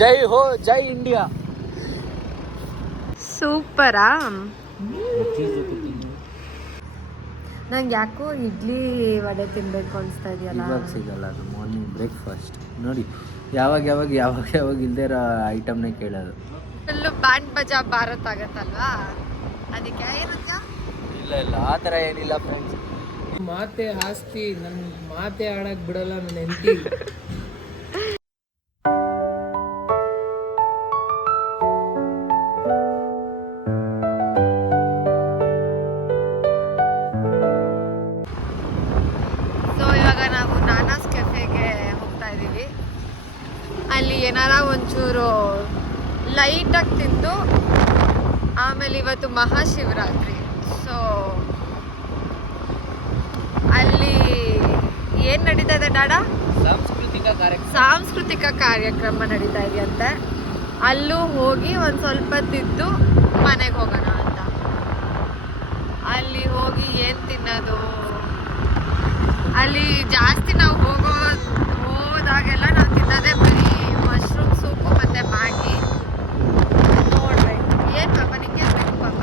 ಜೈ ಹೋ ಜೈ ಇಂಡಿಯಾ. ಸೂಪರಾ. ನಂಗೆ ಯಾಕೋ ಇಡ್ಲಿ ವಡೆ ತಿನ್ಬೇಕು ಅನಿಸ್ತಾ ಇದೆಯಲ್ಲ. ಇವಾಗ ಸಿಗಲ್ಲ ಅದು ಮಾರ್ನಿಂಗ್ ಬ್ರೇಕ್ಫಾಸ್ಟ್. ನೋಡಿ ಯಾವಾಗ ಇಲ್ದೇ ಇರೋ ಐಟಮ್ನೇ ಕೇಳೋದು. ಫುಲ್ಲು ಬ್ಯಾಂಡ್ ಬಜಾ ಭಾರತ್ ಆಗತ್ತಲ್ವಾ, ಅದಕ್ಕೆ ಇರುತ್ತಾ. ಇಲ್ಲ ಆ ಥರ ಏನಿಲ್ಲ ಫ್ರೆಂಡ್ಸ್. ಮಾತೆ ಆಸ್ತಿ, ನನ್ನ ಮಾತೆ ಆಡಕ್ ಬಿಡಲ್ಲ ನನ್ನ ಹೆಂಡತಿ. ಸೊ ಇವಾಗ ನಾವು ನಾನಾಸ್ ಕೆಫೆಗೆ ಹೋಗ್ತಾ ಇದ್ದೀವಿ. ಅಲ್ಲಿ ಏನಾರ ಒಂಚೂರು ಲೈಟಾಗಿ ತಿಂದು ಆಮೇಲೆ ಇವತ್ತು ಮಹಾಶಿವರಾತ್ರಿ. ಸೊ ಅಲ್ಲಿ ಏನು ನಡೀತಾ ಇದೆ ಡಾಡಾ? ಸಾಂಸ್ಕೃತಿಕ ಕಾರ್ಯಕ್ರಮ ನಡೀತಾ ಇದೆಯಂತೆ. ಅಲ್ಲೂ ಹೋಗಿ ಒಂದು ಸ್ವಲ್ಪ ತಿದ್ದು ಮನೆಗೆ ಹೋಗೋಣ ಅಂತ. ಅಲ್ಲಿ ಹೋಗಿ ಏನು ತಿನ್ನೋದು, ಅಲ್ಲಿ ಜಾಸ್ತಿ ನಾವು ಹೋದಾಗೆಲ್ಲ ನಾವು ತಿನ್ನೋದೇ ಬರೀ ಮಶ್ರೂಮ್ ಸೂಪು ಮತ್ತು ಮ್ಯಾಗಿ. ನೋಡ್ಬೇಕು ಏನು ಪಾಪ ನಿಂಗೆ ಬೇಕು ಪಾಪ,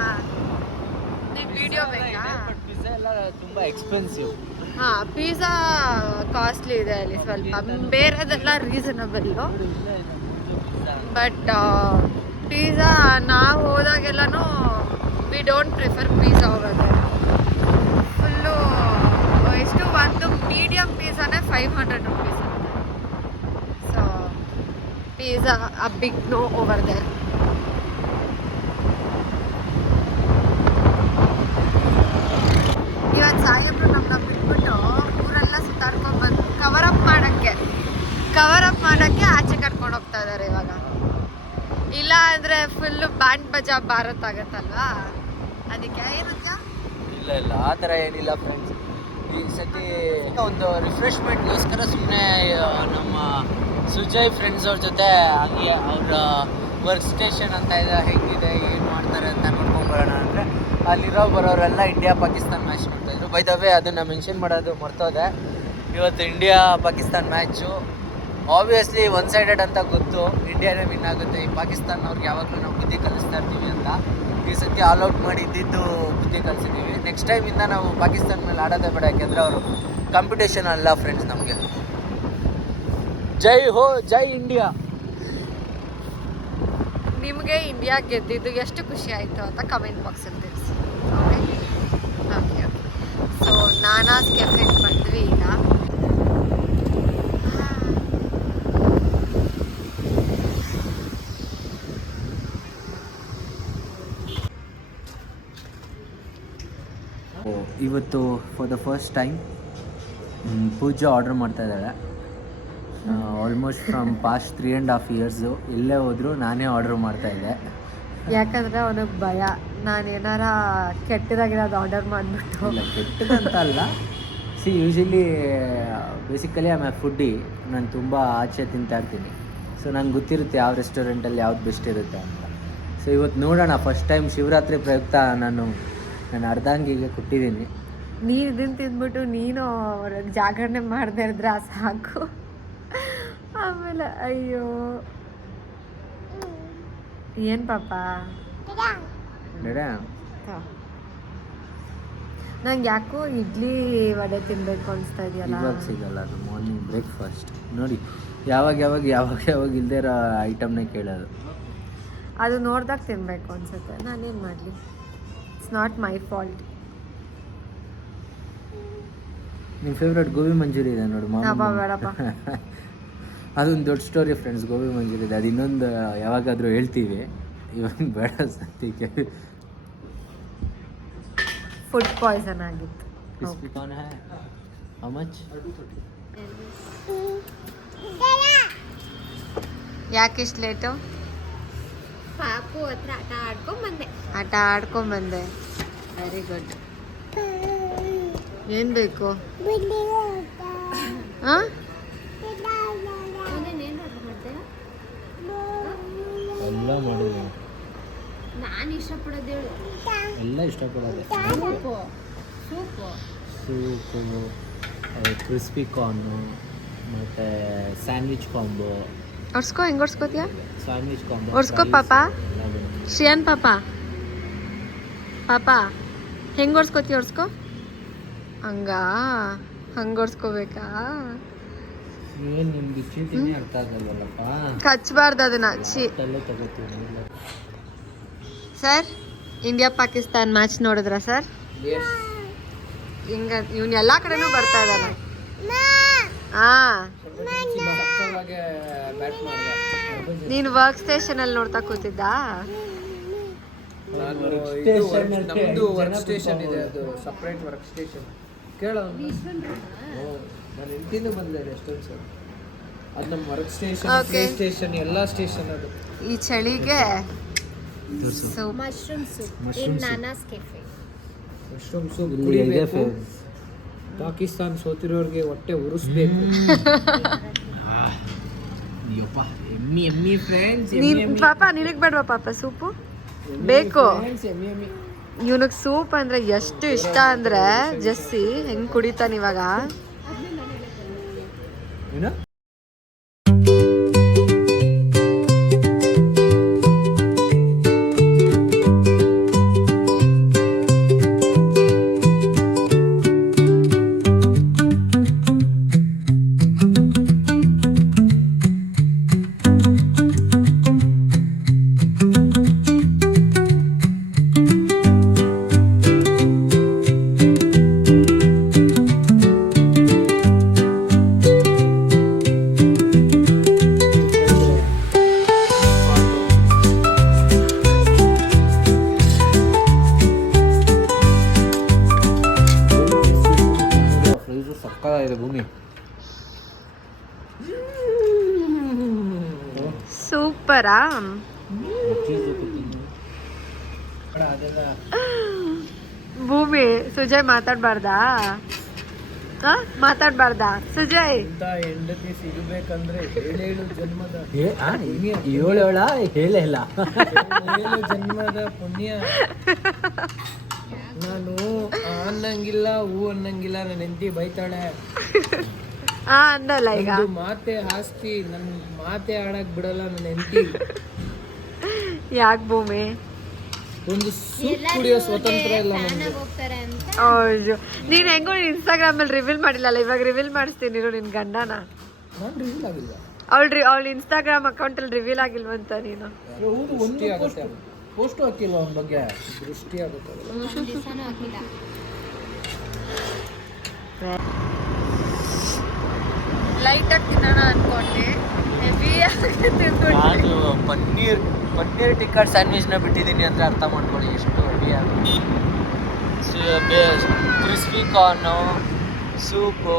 ನಿಂಗೆ ವಿಡಿಯೋ ಬೇಕಾ? ಪಿಜ್ಜಾ ಎಲ್ಲ ತುಂಬ ಎಕ್ಸ್ಪೆನ್ಸಿವ್. ಹಾಂ, ಪಿಜ್ಜಾ ಕಾಸ್ಟ್ಲಿ ಇದೆ ಅಲ್ಲಿ ಸ್ವಲ್ಪ, ಬೇರೆದೆಲ್ಲ ರೀಸನಬಲ್ಲು. ಬಟ್ ಪಿಜ್ಜಾ ನಾವು ಹೋದಾಗೆಲ್ಲನೂ ವಿ ಡೋಂಟ್ ಪ್ರಿಫರ್ ಪಿಜ್ಜಾ ಹೋಗೋದು. ಫುಲ್ಲು ಎಷ್ಟು ಒಂದು ಮೀಡಿಯಮ್ ಪಿಜ್ಜಾನೇ 500 rupees. So pizza a big no over there. ಇವತ್ತು ಸಾಹೇಬ್ರು ನಮ್ಮನ್ನ ಬಿಟ್ಬಿಟ್ಟು ಊರೆಲ್ಲ ಸುತ್ತಾಡ್ಕೊಂಡ್ಬಂದು ಕವರ್ ಅಪ್ ಮಾಡೋಕ್ಕೆ ಆಚೆ ಕರ್ಕೊಂಡು ಹೋಗ್ತಾ ಇದ್ದಾರೆ ಇವಾಗ. ಇಲ್ಲ ಅಂದರೆ ಫುಲ್ಲು ಬ್ಯಾಂಡ್ ಬಜಾ ಭಾರತ್ ಆಗತ್ತಲ್ವಾ, ಅದಕ್ಕೆ ಇರುತ್ತಾ. ಇಲ್ಲ ಆ ಥರ ಏನಿಲ್ಲ ಫ್ರೆಂಡ್ಸ್. ಈ ಸತಿ ಒಂದು ರಿಫ್ರೆಶ್ಮೆಂಟ್ಗೋಸ್ಕರ ಸುಮ್ಮನೆ ನಮ್ಮ ಸುಜಯ್ ಫ್ರೆಂಡ್ಸ್ ಅವ್ರ ಜೊತೆ ಹಾಗೆ ಅವರ ವರ್ಕ್ ಸ್ಟೇಷನ್ ಅಂತ ಇದೆ, ಹೇಗಿದೆ ಏನು ಮಾಡ್ತಾರೆ ಅಂತ ನೋಡ್ಕೊಂಬರೋಣ ಅಂದರೆ ಅಲ್ಲಿರೋ ಬರೋರೆಲ್ಲ ಇಂಡಿಯಾ ಪಾಕಿಸ್ತಾನ್ ಮ್ಯಾಚ್ ನೋಡ್ತಾಯಿದ್ರು. ಬೈ ದ ವೇ ಅದನ್ನು ಮೆನ್ಷನ್ ಮಾಡೋದು ಮರ್ತೋದೆ. ಇವತ್ತು India Pakistan match obviously one sided ಅಂತ ಗೊತ್ತು, ಇಂಡಿಯಾನೇ ವಿನ್ ಆಗುತ್ತೆ. ಈ ಪಾಕಿಸ್ತಾನವ್ರಿಗೆ ಯಾವಾಗಲೂ ನಾವು ಬುದ್ಧಿ ಕಲಿಸ್ತಾ ಇರ್ತೀವಿ ಅಂತ ಈ ಸತಿ ಆಲ್ಔಟ್ ಮಾಡಿ ಇದ್ದಿದ್ದು ಬುದ್ಧಿ ಕಲಿಸಿದ್ದೀವಿ. ನೆಕ್ಸ್ಟ್ ಟೈಮಿಂದ ನಾವು ಪಾಕಿಸ್ತಾನ ಮೇಲೆ ಆಡೋದೇ ಬೇಡ, ಯಾಕೆಂದರೆ ಅವರು ಕಾಂಪಿಟೇಷನ್ ಅಲ್ಲ ಫ್ರೆಂಡ್ಸ್ ನಮಗೆ. ಜೈ ಹೋ ಜೈ ಇಂಡಿಯಾ. ನಿಮಗೆ ಇಂಡಿಯಾ ಗೆದ್ದಿದ್ದು ಎಷ್ಟು ಖುಷಿ ಆಯಿತು ಅಂತ ಕಮೆಂಟ್ ಬಾಕ್ಸಲ್ಲಿ ತಿಳಿಸಿ. ಓಕೆ. ಸೊ ನಾನಾಸ್ ಕೆಫೆಗೆ ಬಂದ್ವಿ ಈಗ. ಇವತ್ತು for the first time Pooja order ಮಾಡ್ತಾ ಇದ್ದಾಳೆ. ಆಲ್ಮೋಸ್ಟ್ ಫ್ರಮ್ ಪಾಸ್ಟ್ 3.5 ಇಯರ್ಸು ಎಲ್ಲೇ ಹೋದರೂ ನಾನೇ ಆರ್ಡರ್ ಮಾಡ್ತಾಯಿದ್ದೆ. ಯಾಕಂದರೆ ಅವನಿಗೆ ಭಯ, ನಾನು ಏನಾರ ಕೆಟ್ಟದಾಗಿರೋದು ಆರ್ಡರ್ ಮಾಡಿಬಿಟ್ಟು. ಇಲ್ಲ ಕೆಟ್ಟದಂತ ಅಲ್ಲ, ಯೂಶಲಿ ಬೇಸಿಕಲಿ ಐ ಫುಡ್ಡಿ. ನಾನು ತುಂಬ ಆಚೆ ತಿಂತಾಯಿರ್ತೀನಿ. ಸೊ ನಂಗೆ ಗೊತ್ತಿರುತ್ತೆ ಯಾವ ರೆಸ್ಟೋರೆಂಟಲ್ಲಿ ಯಾವ್ದು ಬೆಸ್ಟ್ ಇರುತ್ತೆ ಅಂತ. ಸೊ ಇವತ್ತು ನೋಡೋಣ, ಫಸ್ಟ್ ಟೈಮ್ ಶಿವರಾತ್ರಿ ಪ್ರಯುಕ್ತ ನಾನು ಅರ್ಧಾಂಗಿಗೆ ಕೊಟ್ಟಿದ್ದೀನಿ. ನೀನು ಇದನ್ನು ತಿಂದ್ಬಿಟ್ಟು ನೀನು ಅವ್ರಿಗೆ ಜಾಗರಣೆ ಮಾಡದೇ ಇದ್ರೆ ಸಾಕು. ಆಮೇಲೆ ಅಯ್ಯೋ ಏನು ಪಾಪ ನಂಗೆ ಯಾಕೋ ಇಡ್ಲಿ ವಡೆ ತಿನ್ನಬೇಕು ಅನಿಸ್ತಾ ಇದೆಯಲ್ಲ. ಇವಾಗ ಸಿಗಲ್ಲ ಅದು ಮಾರ್ನಿಂಗ್ ಬ್ರೇಕ್ಫಾಸ್ಟ್. ನೋಡಿ ಯಾವಾಗ ಇಲ್ದೇ ಇರೋ ಐಟಮ್ನೇ ಕೇಳೋದು. ಅದು ನೋಡ್ದಾಗ ತಿನ್ನಬೇಕು ಅನ್ಸುತ್ತೆ, ನಾನೇನು ಮಾಡಲಿ. It's not my fault. ನಿಮ್ಮ ಫೇವ್ರೆಟ್ ಗೋಬಿ ಮಂಚೂರಿ ಇದೆ ನೋಡು ಬೇಡಪ್ಪ. ಅದೊಂದು ದೊಡ್ಡ ಸ್ಟೋರಿ ಫ್ರೆಂಡ್ಸ್, ಗೋಬಿ ಮಂಚೂರಿ ಇದೆ. ಅದು ಇನ್ನೊಂದು ಯಾವಾಗಾದರೂ ಹೇಳ್ತೀವಿ, ಇವಾಗ ಬೇಡ ಸದ್ಯಕ್ಕೆ. ಫುಡ್ ಪಾಯ್ಸನ್ ಆಗಿತ್ತು. ಕ್ರಿಸ್ಪಿ ಕಾರ್ನ್ ಹೈ ಹೌ ಮಚ್? ಯಾಕಿಷ್ಟು ಲೇಟು? ಪಾಪು ಹತ್ರ ಆಟ ಆಡ್ಕೊಂಬಂದೆ. Very good. ಏನು ಬೇಕು? ಹಾಂ, ಎಲ್ಲ ಮಾಡಿದ್ದೀನಿ. ನಾನು ಇಷ್ಟಪಡೋದು ಹೇಳು. ಎಲ್ಲ ಇಷ್ಟಪಡೋದು. ಸೂಪು, ಕ್ರಿಸ್ಪಿ ಕಾರ್ನು, ಮತ್ತು ಸ್ಯಾಂಡ್ವಿಚ್ ಕಾಂಬೋ, ಒರ್ಸ್ಕೋ, ಹೆಂಗೆ ಒರ್ಸ್ಕೋತೀಯ? ಸ್ಯಾಂಡ್ವಿಚ್ ಕಾಂಬೋ ಒರ್ಸ್ಕೋ ಪಾಪ. ಶ್ರಿಯಾನ್ ಪಾಪ ಹೆಂಗೆ ಒರ್ಸ್ಕೋತೀಯ? ಒರ್ಸ್ಕೋ. ಹಂಗೆ ಒರ್ಸ್ಕೋಬೇಕಾ? ಏನು ನಿಮ್ಗೆ ಚೀಟಿನೇ ಅರ್ಥ ಆಗಲ್ವಲ್ಲಪ್ಪ. ಕಚ್ಬಾರ್ದು ಅದನ್ನ. ತಲೆ ತಗೋತೀವಿ. ಸರ್, ಇಂಡಿಯಾ ಪಾಕಿಸ್ತಾನ್ ಮ್ಯಾಚ್ ನೋಡಿದ್ರ ಸರ್? ಹಿಂಗ ಇವ್ನು ಎಲ್ಲ ಕಡೆನೂ ಬರ್ತಾ ಇದ್ದಾನೆ. ಬ್ಯಾಟ್ ಮಾಡಿದೆ. ನೀನು ವರ್ಕ್ ಸ್ಟೇಷನ್ ಅಲ್ಲಿ ನೋಡ್ತಾ ಕೂತಿದ್ದ? ನಮ್ದು ವರ್ಕ್ ಸ್ಟೇಷನ್ ಇದೆ, ಅದು ಸಪ್ರೇಟ್ ವರ್ಕ್ ಸ್ಟೇಷನ್. ಕೇಳೋ, ನಾನು ಇಂಟಿನೂ ಬಂದೆ ಎಷ್ಟೊಂದು ಸರ್. ಅದು ನಮ್ಮ ವರ್ಕ್ ಸ್ಟೇಷನ್, ಪ್ಲೇ ಸ್ಟೇಷನ್, ಎಲ್ಲ ಸ್ಟೇಷನ್ ಅದು. ಈ ಚಳಿಗೆ ಮಶ್ರೂಮ್ ಸೂಪ್ ಇನ್ ನಾನಾಸ್ ಕೆಫೆ. ಮಶ್ರೂಮ್ ಸೂಪ್ ಕುಡಿಬೇಕು. ಪಾಕಿಸ್ತಾನ್ ಸೋತಿರೋರಿಗೆ ಹೊಟ್ಟೆ ಉರಿಸ್ಬೇಕು. ಎಮ್ಮಿ ಫ್ರೆಂಡ್ಸ್. ಪಾಪ ನಿನಗೆ ಬೇಡವಾ ಪಾಪ ಸೂಪು? ಬೇಕು. ಇವನಿಗೆ ಸೂಪ್ ಅಂದ್ರೆ ಎಷ್ಟು ಇಷ್ಟ ಅಂದ್ರೆ ಜಸ್ಸಿ ಹೆಂಗ್ ಕುಡಿತಾನ ಇವಾಗ. ಏನು? ಸಕ್ಕತ್ತಾಗಿದೆ ಭೂಮಿ. ಸೂಪರಾ? ಭೂಮಿ, ಸುಜಯ್ ಮಾತಾಡ್ಬಾರ್ದಾ? ಮಾತಾಡ್ಬಾರ್ದಾ ಸುಜಯ್? ಹೆಂಡತಿ ಸಿಗಬೇಕಂದ್ರೆ 7 ಜನ್ಮದ 7 ಜನ್ಮದ ಪುಣ್ಯ. ನಾನು ಅನ್ನಂಗಿಲ್ಲ, ಹೂ ಅನ್ನಂಗಿಲ್ಲ, ನನ್ನ ಹೆಂಡತಿ ಬೈತಾಳೆ. ಅಂದಲ್ಲ ಈಗ. ಮಾತೆ ಆಸ್ತಿ, ನನ್ನ ಮಾತೆ ಆಡಕ್ ಬಿಡಲ್ಲ ನನ್ನ ಹೆಂಡತಿ. ಯಾಕೆ ಭೂಮಿ? ಒಂದು ಸೂಪ್ ಕುಡಿಯೋ ಸ್ವತಂತ್ರ ಇಲ್ಲ ನಮ್ಗೆ. ಹೋಗ್ತಾರೆ ಅಂತ ಅಯ್ಯೋ, ನೀನ್ ಹೆಂಗೋ ಇನ್ಸ್ಟಾಗ್ರಾಮ್ ಅಲ್ಲಿ ರಿವೀಲ್ ಮಾಡಿಲ್ಲಲ್ಲ, ಇವಾಗ ರಿವೀಲ್ ಮಾಡಿಸ್ತೀನಿ ನಿನ್ ಗಂಡನ. ನಾನು ರಿವೀಲ್ ಆಗಿಲ್ಲ. ಅವಳ ಇನ್ಸ್ಟಾಗ್ರಾಮ್ ಅಕೌಂಟ್ ಅಲ್ಲಿ ರಿವೀಲ್ ಆಗಿಲ್ವಂತ ನೀನು? ಪೋಸ್ಟ್ ಹಾಕಿಲ್ಲ ಅವನ ಬಗ್ಗೆ. ದೃಷ್ಟಿ ಆಗುತ್ತೆ. ಒಂದ್ ದಿವಸನೂ ಹಾಕಿಲ್ಲ. ಲೈಟ್ ಆಗಿ ತಿನ್ನೋಣ ಅನ್ಕೊಂಡೆ, ಹೆವಿ ನಾನು ಪನ್ನೀರ್ ಟಿಕ್ಕಾ ಸ್ಯಾಂಡ್ವಿಚ್ನ ಬಿಟ್ಟಿದ್ದೀನಿ ಅಂದರೆ ಅರ್ಥ ಮಾಡ್ಕೊಳ್ಳಿ ಎಷ್ಟು heavy. Crispy corn, soup,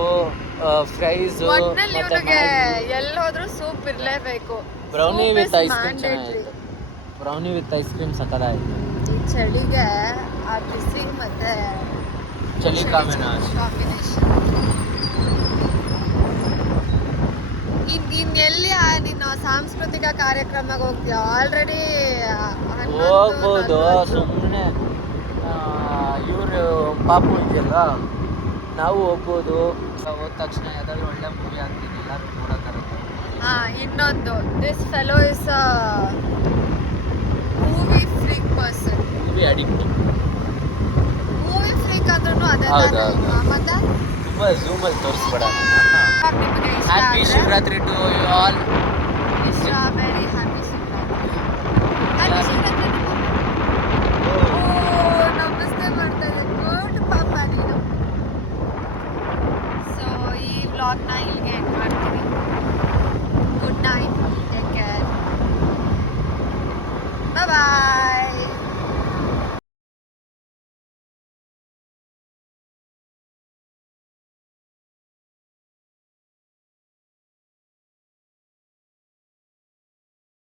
fries, ಒಟ್ನಲ್ಲಿ ಇವನಿಗೆ ಎಲ್ಲೋದ್ರೂ ಸೂಪ್ ಇರಲೇಬೇಕು. ಬ್ರೌನಿ ವಿತ್ ಐಸ್ ಕ್ರೀಮ್ ಚೆನ್ನಾಗಿತ್ತು. ಬ್ರೌನಿ ವಿತ್ ಐಸ್ ಕ್ರೀಮ್ ಸಕ್ಕತ್ತಾಗಿತ್ತು. ಈ ಚಳಿಗೆ ಆ ಬಿಸಿ ಮತ್ತೆ ಚಳಿ ಕಾಂಬಿನೇಷನ್. ಇನ್ನೆಲ್ಲಿ ನೀನು ಸಾಂಸ್ಕೃತಿಕ ಕಾರ್ಯಕ್ರಮಕ್ಕೆ ಹೋಗ್ತೀಯ? ಆಲ್ರೆಡಿ ಹೋಗ್ಬೋದು, ಸುಮ್ಮನೆ ಇವರು ಪಾಪು ಇದೆಯಲ್ಲ, ನಾವು ಹೋಗ್ಬೋದು. ಹೋದ ತಕ್ಷಣ ಯಾವ್ದಾದ್ರು ಒಳ್ಳೆ ಮೂವಿ ಆಗ್ತೀನಿ, ಎಲ್ಲರೂ ನೋಡೋ ಥರ. ಇನ್ನೊಂದು, this fellow is a movie freak person. Movie addict. Movie freak ಅಂದ್ರೂ ಅದೇ ಹೌದು, ತಾನೇ? ಹೌದು. ಮತ್ತೆ ತುಂಬ ಝೂಮಲ್ಲಿ ತೋರಿಸ್ಬೇಡ. ನಿಮಗೆ ಇಷ್ಟ ಹ್ಯಾಪಿ ಆದ್ರೆ Shivaratri to you all. Strawberry happy Shivaratri. ನಮಸ್ತೆ ಮಾಡ್ತಾರೆ. ಗುಡ್ ಪಾಪ ನೀನು. ಸೊ ಈ ವ್ಲಾಗ್ನ ಇಲ್ಲಿಗೆ